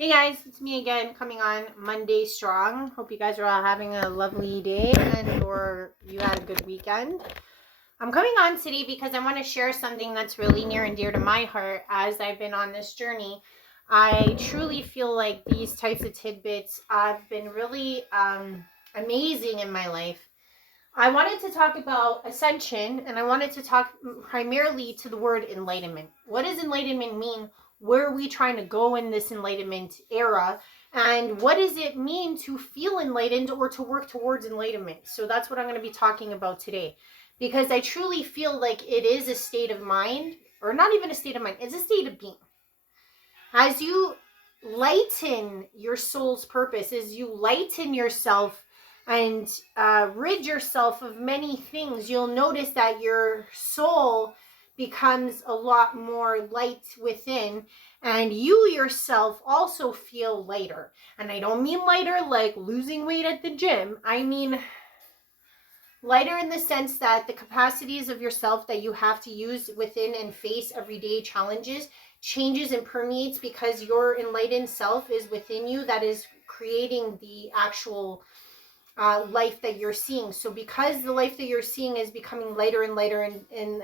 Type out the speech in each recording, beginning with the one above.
Hey guys, it's me again coming on Monday strong. Hope you guys are all having a lovely day and or you had a good weekend. I'm coming on today because I want to share something that's really near and dear to my heart as I've been on this journey. I truly feel like these types of tidbits have been really amazing in my life. I wanted to talk about ascension and I wanted to talk primarily to the word enlightenment. What does enlightenment mean? Where are we trying to go in this enlightenment era? And what does it mean to feel enlightened or to work towards enlightenment? So that's what I'm going to be talking about today. Because I truly feel like it is a state of mind, or not even a state of mind, it's a state of being. As you lighten your soul's purpose, as you lighten yourself and rid yourself of many things, you'll notice that your soul becomes a lot more light within, and you yourself also feel lighter. And I don't mean lighter like losing weight at the gym. I mean lighter in the sense that the capacities of yourself that you have to use within and face everyday challenges changes and permeates because your enlightened self is within you, that is creating the actual life that you're seeing. So because the life that you're seeing is becoming lighter and lighter and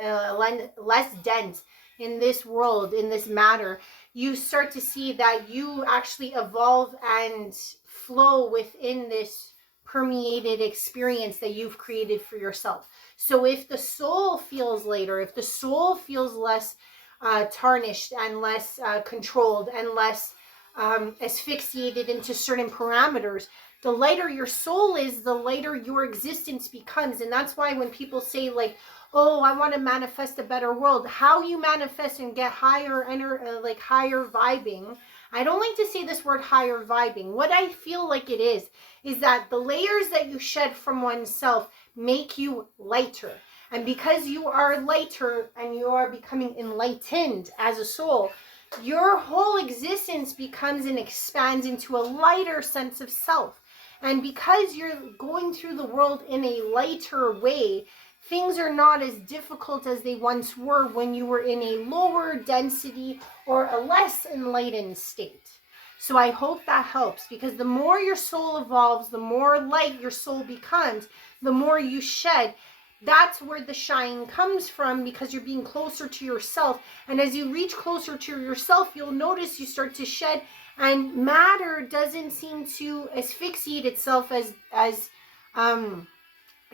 less dense in this world, in this matter, you start to see that you actually evolve and flow within this permeated experience that you've created for yourself. So if the soul feels lighter, if the soul feels less tarnished and less controlled and less asphyxiated into certain parameters, the lighter your soul is, the lighter your existence becomes. And that's why when people say like, oh, I want to manifest a better world, how you manifest and get higher higher vibing. I don't like to say this word higher vibing. What I feel like it is that the layers that you shed from oneself make you lighter. And because you are lighter and you are becoming enlightened as a soul, your whole existence becomes and expands into a lighter sense of self. And because you're going through the world in a lighter way, things are not as difficult as they once were when you were in a lower density or a less enlightened state. So I hope that helps, because the more your soul evolves, the more light your soul becomes, the more you shed. That's where the shine comes from, because you're being closer to yourself. And as you reach closer to yourself, you'll notice you start to shed, and matter doesn't seem to asphyxiate itself as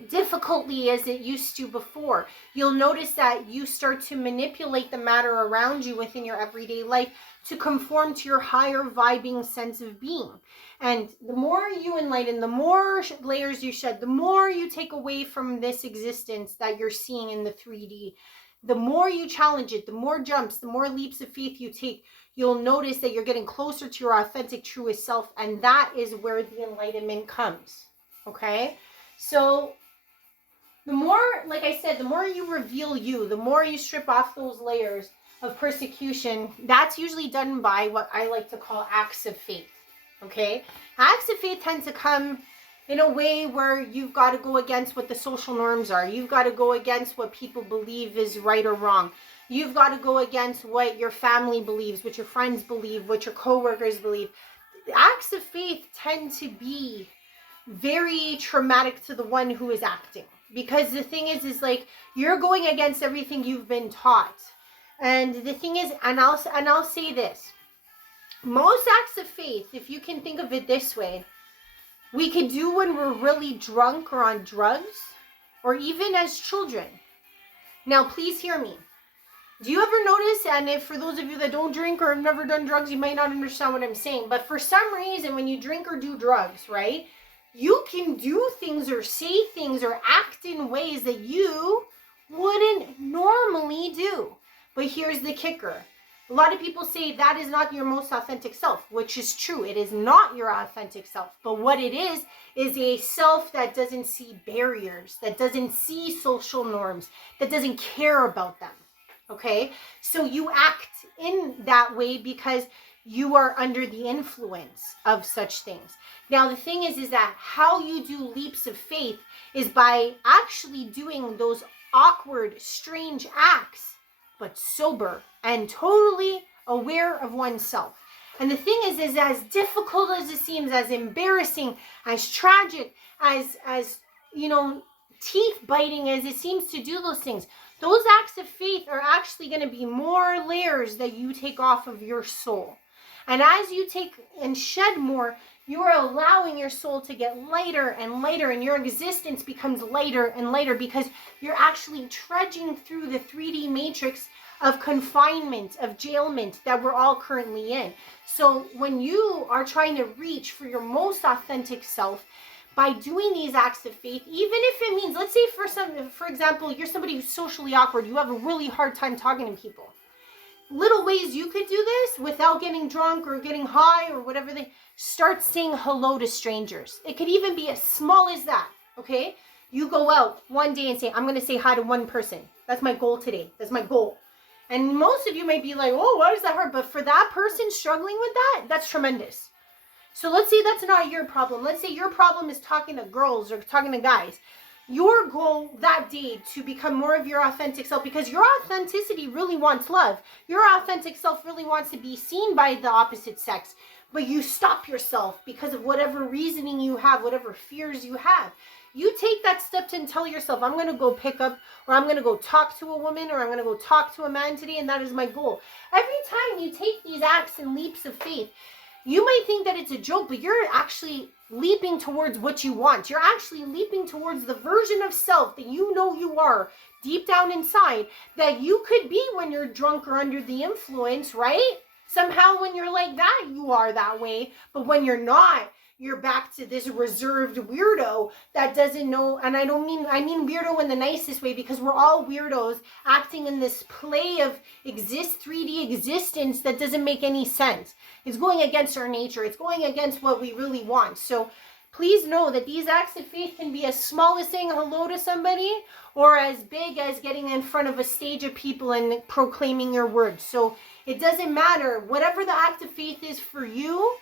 difficultly as it used to before. You'll notice that you start to manipulate the matter around you within your everyday life to conform to your higher vibing sense of being. And the more you enlighten, the more layers you shed, the more you take away from this existence that you're seeing in the 3D, the more you challenge it, the more jumps, the more leaps of faith you take, you'll notice that you're getting closer to your authentic, truest self. And that is where the enlightenment comes. Okay? So the more, like I said, the more you reveal you, the more you strip off those layers of persecution. That's usually done by what I like to call acts of faith. Okay? Acts of faith tend to come in a way where you've got to go against what the social norms are. You've got to go against what people believe is right or wrong. You've got to go against what your family believes, what your friends believe, what your coworkers believe. Acts of faith tend to be very traumatic to the one who is acting, because the thing is like, you're going against everything you've been taught. And the thing is, and I'll say this, most acts of faith, if you can think of it this way, we can do when we're really drunk or on drugs, or even as children. Now please hear me. Do you ever notice, and if for those of you that don't drink or have never done drugs, you might not understand what I'm saying, but for some reason when you drink or do drugs, right, you can do things or say things or act in ways that you wouldn't normally do. But here's the kicker. A lot of people say that is not your most authentic self, which is true. It is not your authentic self. But what it is a self that doesn't see barriers, that doesn't see social norms, that doesn't care about them. Okay? So you act in that way because you are under the influence of such things. Now, the thing is that how you do leaps of faith is by actually doing those awkward, strange acts, but sober and totally aware of oneself. And the thing is as difficult as it seems, as embarrassing, as tragic, as teeth biting as it seems to do those things, those acts of faith are actually going to be more layers that you take off of your soul. And as you take and shed more, you are allowing your soul to get lighter and lighter, and your existence becomes lighter and lighter because you're actually trudging through the 3D matrix of confinement, of jailment that we're all currently in. So when you are trying to reach for your most authentic self, by doing these acts of faith, even if it means, let's say for example, you're somebody who's socially awkward, you have a really hard time talking to people. Little ways you could do this without getting drunk or getting high or whatever, start saying hello to strangers. It could even be as small as that, okay? You go out one day and say, I'm going to say hi to one person. That's my goal today. That's my goal. And most of you might be like, oh, why does that hurt? But for that person struggling with that, that's tremendous. So let's say that's not your problem. Let's say your problem is talking to girls or talking to guys. Your goal that day to become more of your authentic self, because your authenticity really wants love. Your authentic self really wants to be seen by the opposite sex. But you stop yourself because of whatever reasoning you have, whatever fears you have. You take that step to tell yourself, I'm going to go pick up, or I'm going to go talk to a woman, or I'm going to go talk to a man today, and that is my goal. Every time you take these acts and leaps of faith, you might think that it's a joke, but you're actually leaping towards what you want. You're actually leaping towards the version of self that you know you are deep down inside, that you could be when you're drunk or under the influence, right? Somehow when you're like that, you are that way. But when you're not, you're back to this reserved weirdo that doesn't know. And I mean weirdo in the nicest way, because we're all weirdos acting in this play of 3D existence that doesn't make any sense. It's going against our nature. It's going against what we really want. So please know that these acts of faith can be as small as saying hello to somebody, or as big as getting in front of a stage of people and proclaiming your words. So it doesn't matter. Whatever the act of faith is for you,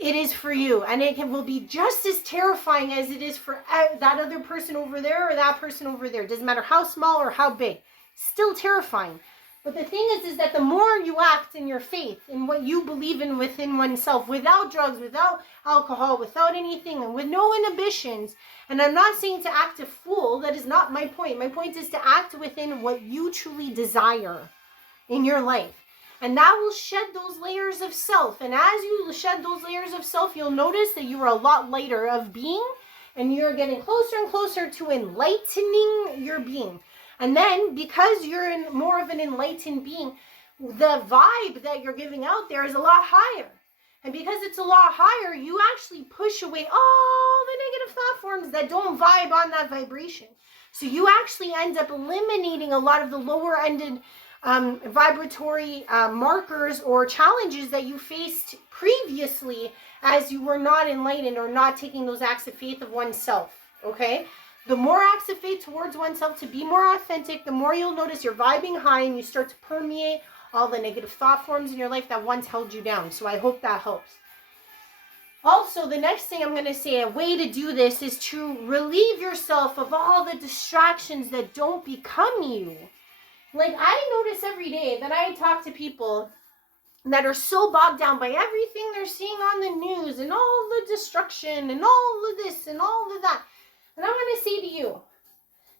it is for you. And it will be just as terrifying as it is for that other person over there or that person over there. It doesn't matter how small or how big. Still terrifying. But the thing is that the more you act in your faith, in what you believe in within oneself, without drugs, without alcohol, without anything, and with no inhibitions, and I'm not saying to act a fool, that is not my point. My point is to act within what you truly desire in your life. And that will shed those layers of self. And as you shed those layers of self, you'll notice that you are a lot lighter of being, and you're getting closer and closer to enlightening your being. And then, because you're in more of an enlightened being, the vibe that you're giving out there is a lot higher. And because it's a lot higher, you actually push away all the negative thought forms that don't vibe on that vibration. So you actually end up eliminating a lot of the lower-ended vibratory markers or challenges that you faced previously as you were not enlightened or not taking those acts of faith of oneself, okay? The more acts of faith towards oneself to be more authentic, the more you'll notice you're vibing high and you start to permeate all the negative thought forms in your life that once held you down. So I hope that helps. Also, the next thing I'm going to say, a way to do this is to relieve yourself of all the distractions that don't become you. Like, I notice every day that I talk to people that are so bogged down by everything they're seeing on the news and all the destruction and all of this and all of that. And I'm going to say to you,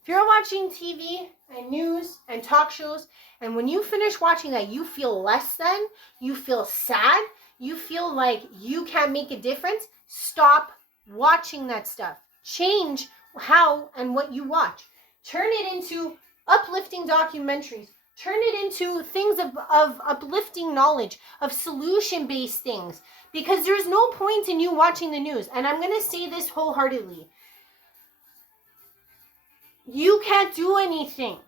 if you're watching TV and news and talk shows, and when you finish watching that, you feel less than, you feel sad, you feel like you can't make a difference, stop watching that stuff. Change how and what you watch. Turn it into uplifting documentaries. Turn it into things of uplifting knowledge, of solution-based things. Because there's no point in you watching the news. And I'm going to say this wholeheartedly. You can't do anything,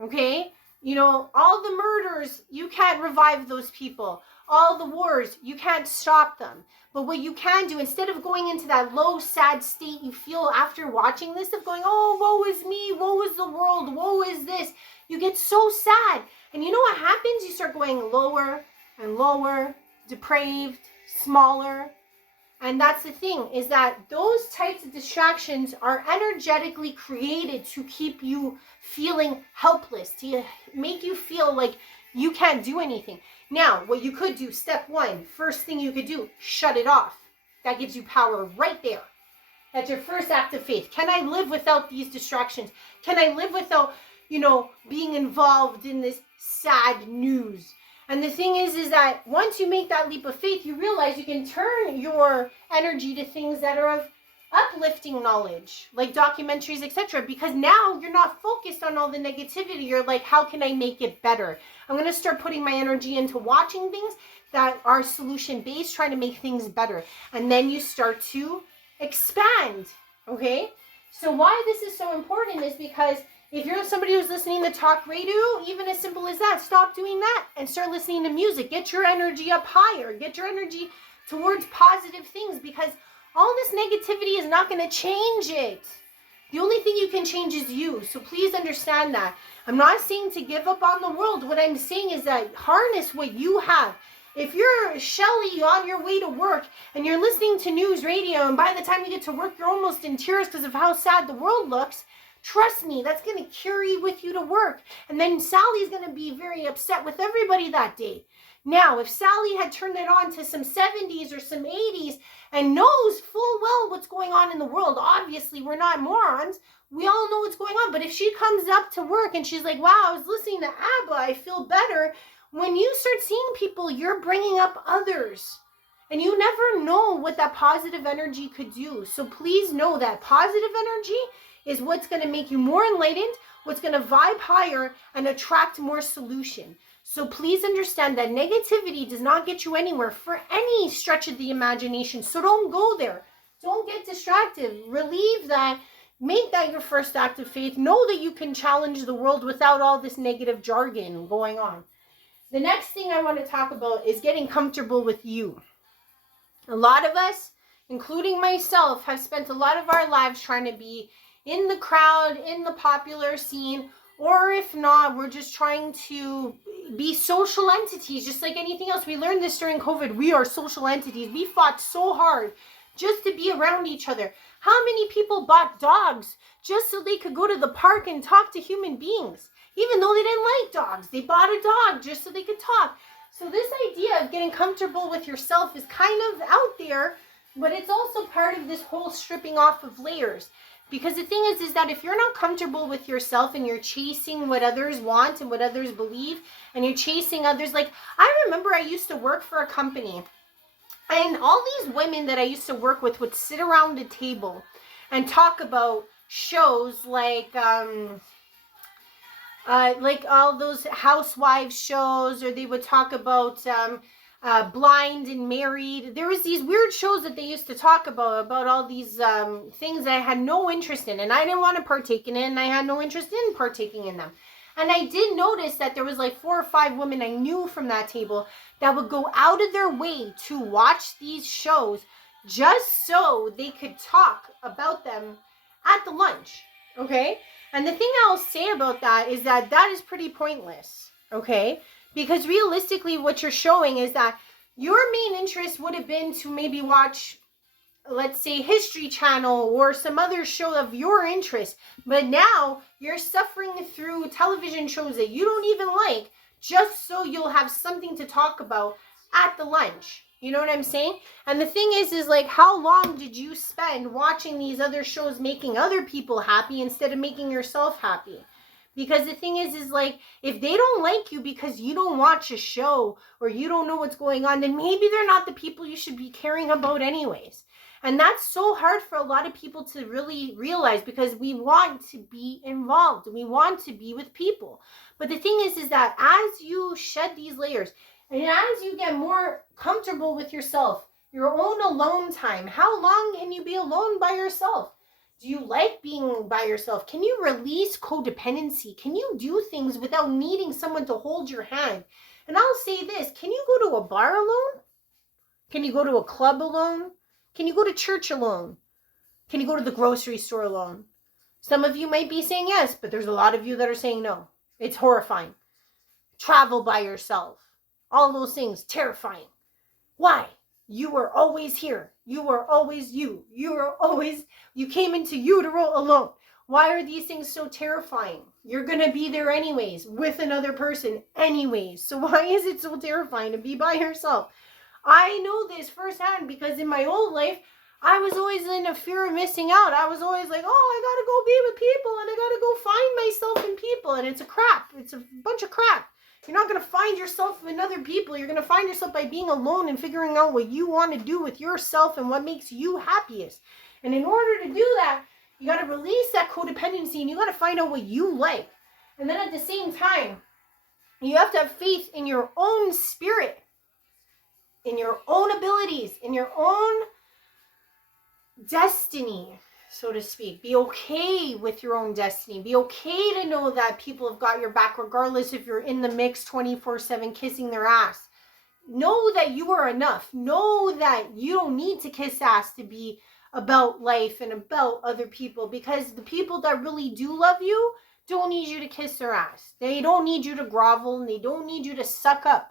okay? You know, all the murders, you can't revive those people. All the wars, you can't stop them. But what you can do, instead of going into that low, sad state you feel after watching this, of going, oh, woe is me, woe is the world, woe is this, you get so sad. And you know what happens? You start going lower and lower, depraved, smaller. And that's the thing, is that those types of distractions are energetically created to keep you feeling helpless, to make you feel like You can't do anything. Now, what you could do, step one, first thing you could do, shut it off. That gives you power right there. That's your first act of faith. Can I live without these distractions? Can I live without, being involved in this sad news? And the thing is that once you make that leap of faith, you realize you can turn your energy to things that are of uplifting knowledge, like documentaries, etc. Because now you're not focused on all the negativity. You're like, how can I make it better? I'm going to start putting my energy into watching things that are solution-based, trying to make things better. And then you start to expand, okay? So why this is so important is because if you're somebody who's listening to talk radio, even as simple as that, stop doing that and start listening to music. Get your energy up higher. Get your energy towards positive things, because all this negativity is not going to change it. The only thing you can change is you. So please understand that. I'm not saying to give up on the world. What I'm saying is that harness what you have. If you're Shelly on your way to work and you're listening to news radio, and by the time you get to work, you're almost in tears because of how sad the world looks, trust me, that's going to carry with you to work. And then Sally's going to be very upset with everybody that day. Now, if Sally had turned it on to some 70s or some 80s and knows full well what's going on in the world, obviously we're not morons. We all know what's going on. But if she comes up to work and she's like, wow, I was listening to ABBA, I feel better. When you start seeing people, you're bringing up others. And you never know what that positive energy could do. So please know that positive energy is what's going to make you more enlightened, what's going to vibe higher and attract more solution. So please understand that negativity does not get you anywhere for any stretch of the imagination. So don't go there. Don't get distracted. Relieve that. Make that your first act of faith. Know that you can challenge the world without all this negative jargon going on. The next thing I want to talk about is getting comfortable with you. A lot of us, including myself, have spent a lot of our lives trying to be in the crowd, in the popular scene, or if not, we're just trying to be social entities, just like anything else. We learned this during COVID. We are social entities. We fought so hard just to be around each other. How many people bought dogs just so they could go to the park and talk to human beings? Even though they didn't like dogs, they bought a dog just so they could talk. So this idea of getting comfortable with yourself is kind of out there, but it's also part of this whole stripping off of layers. Because the thing is that if you're not comfortable with yourself and you're chasing what others want and what others believe, and you're chasing others, like I remember I used to work for a company, and all these women that I used to work with would sit around the table and talk about shows like all those housewives shows, or they would talk about Blind and Married. There was these weird shows that they used to talk about all these things that I had no interest in, and I didn't want to partake in it, and I had no interest in partaking in them. And I did notice that there was like 4 or 5 women I knew from that table that would go out of their way to watch these shows just so they could talk about them at the lunch, okay? And the thing I'll say about that is that that is pretty pointless, okay? Because realistically, what you're showing is that your main interest would have been to maybe watch, let's say, History Channel or some other show of your interest. But now you're suffering through television shows that you don't even like just so you'll have something to talk about at the lunch. You know what I'm saying? And the thing is like, how long did you spend watching these other shows making other people happy instead of making yourself happy? Because the thing is like, if they don't like you because you don't watch a show or you don't know what's going on, then maybe they're not the people you should be caring about anyways. And that's so hard for a lot of people to really realize, because we want to be involved. We want to be with people. But the thing is that as you shed these layers and as you get more comfortable with yourself, your own alone time, how long can you be alone by yourself? Do you like being by yourself? Can you release codependency? Can you do things without needing someone to hold your hand? And I'll say this, can you go to a bar alone? Can you go to a club alone? Can you go to church alone? Can you go to the grocery store alone? Some of you might be saying yes, but there's a lot of you that are saying no. It's horrifying. Travel by yourself. All those things, terrifying. Why? You were always here. You were always you. You came into utero alone. Why are these things so terrifying? You're going to be there anyways, with another person anyways. So why is it so terrifying to be by yourself? I know this firsthand because in my old life, I was always in a fear of missing out. I was always like, oh, I got to go be with people and I got to go find myself in people. And it's a crap. It's a bunch of crap. You're not going to find yourself in other people. You're going to find yourself by being alone and figuring out what you want to do with yourself and what makes you happiest. And in order to do that, you got to release that codependency and you got to find out what you like. And then at the same time, you have to have faith in your own spirit, in your own abilities, in your own destiny, so to speak. Be okay with your own destiny. Be okay to know that people have got your back regardless if you're in the mix 24/7 kissing their ass. Know that you are enough. Know that you don't need to kiss ass to be about life and about other people, because the people that really do love you don't need you to kiss their ass. They don't need you to grovel and they don't need you to suck up.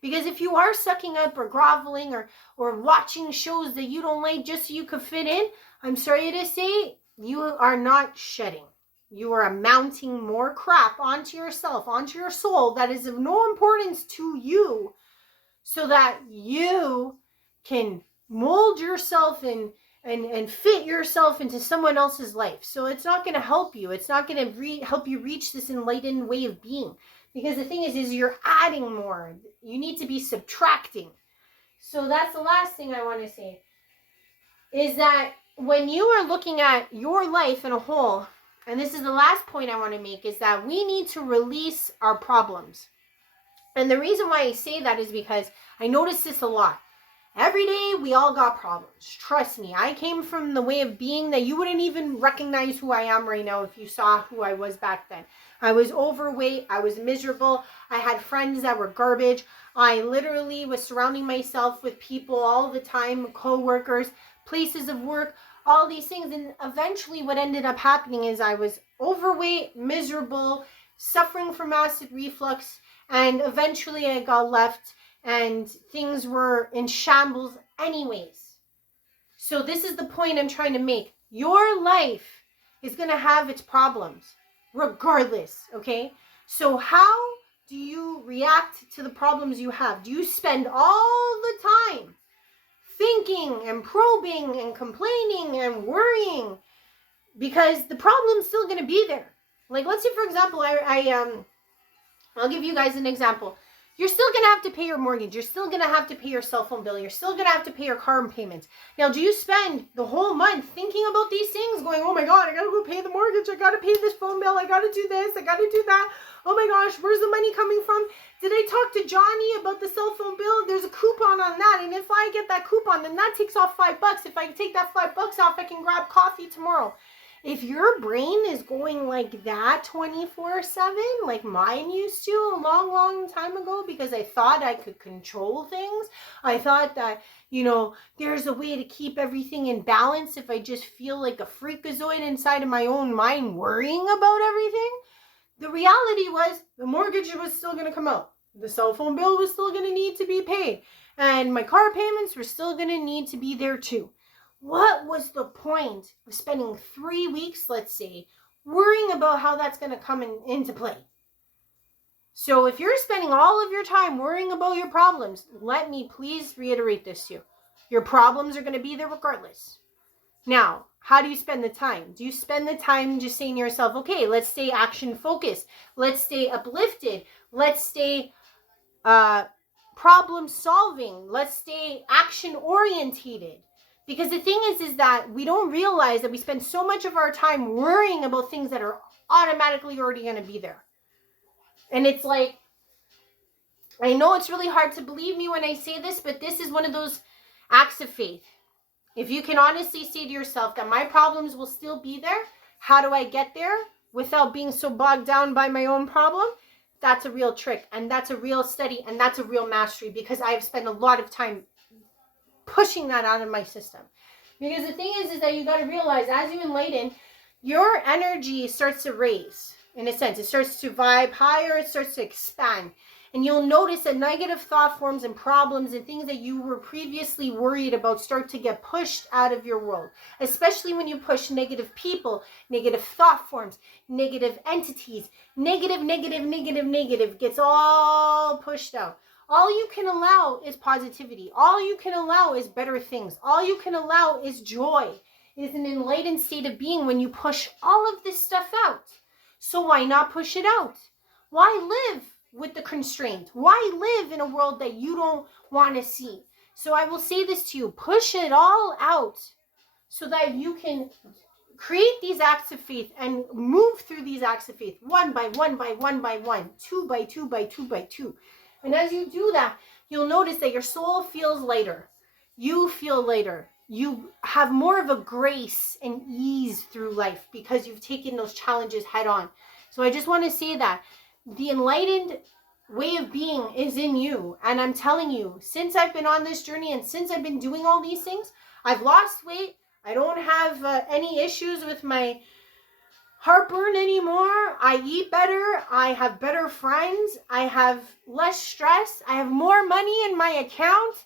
Because if you are sucking up or groveling or watching shows that you don't like just so you could fit in, I'm sorry to say, you are not shedding. You are mounting more crap onto yourself, onto your soul that is of no importance to you, so that you can mold yourself and fit yourself into someone else's life. So it's not going to help you. It's not going to help you reach this enlightened way of being. Because the thing is you're adding more. You need to be subtracting. So that's the last thing I want to say. Is that when you are looking at your life in a whole, and this is the last point I want to make, is that we need to release our problems. And the reason why I say that is because I notice this a lot. Every day, we all got problems. Trust me, I came from the way of being that you wouldn't even recognize who I am right now if you saw who I was back then. I was overweight. I was miserable. I had friends that were garbage. I literally was surrounding myself with people all the time, co-workers, places of work, all these things. And eventually what ended up happening is I was overweight, miserable, suffering from acid reflux, and eventually I got left and things were in shambles anyways. So this is the point I'm trying to make. Your life is going to have its problems regardless, okay? So how do you react to the problems you have? Do you spend all the time thinking and probing and complaining and worrying? Because the problem's still going to be there. Like, let's say, for example, I'll give you guys an example. You're still going to have to pay your mortgage. You're still going to have to pay your cell phone bill. You're still going to have to pay your car payments. Now, do you spend the whole month thinking about these things, going, oh my God, I got to go pay the mortgage. I got to pay this phone bill. I got to do this. I got to do that. Oh my gosh, where's the money coming from? Did I talk to Johnny about the cell phone bill? There's a coupon on that. And if I get that coupon, then that takes off $5. If I take that $5 off, I can grab coffee tomorrow. If your brain is going like that 24/7, like mine used to a long, long time ago, because I thought I could control things. I thought that, there's a way to keep everything in balance if I just feel like a freakazoid inside of my own mind worrying about everything. The reality was the mortgage was still going to come out. The cell phone bill was still going to need to be paid. And my car payments were still going to need to be there too. What was the point of spending 3 weeks, let's say, worrying about how that's going to come into play? So if you're spending all of your time worrying about your problems, let me please reiterate this to you. Your problems are going to be there regardless. Now, how do you spend the time? Do you spend the time just saying to yourself, okay, let's stay action focused. Let's stay uplifted. Let's stay problem solving. Let's stay action orientated. Because the thing is that we don't realize that we spend so much of our time worrying about things that are automatically already going to be there. And it's like, I know it's really hard to believe me when I say this, but this is one of those acts of faith. If you can honestly say to yourself that my problems will still be there, how do I get there without being so bogged down by my own problem? That's a real trick, and that's a real study, and that's a real mastery, because I have spent a lot of time pushing that out of my system. Because the thing is that you got to realize, as you enlighten, your energy starts to raise. In a sense, it starts to vibe higher, it starts to expand. And you'll notice that negative thought forms and problems and things that you were previously worried about start to get pushed out of your world. Especially when you push negative people, negative thought forms, negative entities, negative gets all pushed out. All you can allow is positivity. All you can allow is better things. All you can allow is joy. It is an enlightened state of being when you push all of this stuff out. So why not push it out? Why live with the constraint? Why live in a world that you don't want to see? So I will say this to you, push it all out so that you can create these acts of faith and move through these acts of faith one by one by one by one, two by two by two by two. And as you do that, you'll notice that your soul feels lighter. You feel lighter. You have more of a grace and ease through life because you've taken those challenges head on. So I just want to say that the enlightened way of being is in you. And I'm telling you, since I've been on this journey and since I've been doing all these things, I've lost weight. I don't have any issues with my heartburn anymore. I eat better. I have better friends. I have less stress. I have more money in my account.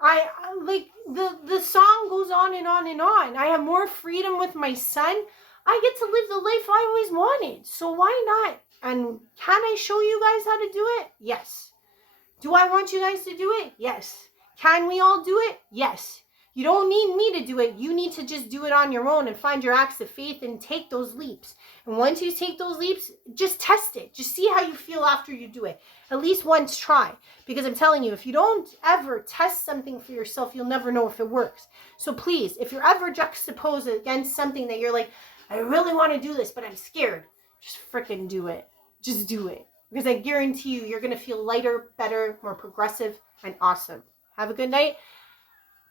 I like the song goes on and on and on. I have more freedom with my son. I get to live the life I always wanted. So why not? And can I show you guys how to do it? Yes. Do I want you guys to do it? Yes. Can we all do it? Yes. You don't need me to do it. You need to just do it on your own and find your acts of faith and take those leaps. And once you take those leaps, just test it. Just see how you feel after you do it. At least once try. Because I'm telling you, if you don't ever test something for yourself, you'll never know if it works. So please, if you're ever juxtaposed against something that you're like, I really want to do this, but I'm scared, just freaking do it. Just do it. Because I guarantee you, you're going to feel lighter, better, more progressive, and awesome. Have a good night.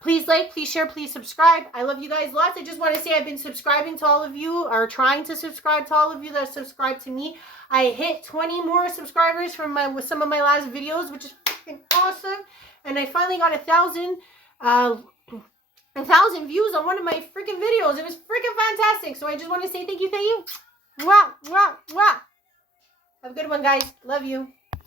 Please like, please share, please subscribe. I love you guys lots. I just want to say I've been subscribing to all of you, or trying to subscribe to all of you that subscribe to me. I hit 20 more subscribers from some of my last videos, which is freaking awesome. And I finally got 1,000 views on one of my freaking videos. It was freaking fantastic. So I just want to say thank you, thank you. Mwah, mwah, mwah. Have a good one, guys. Love you.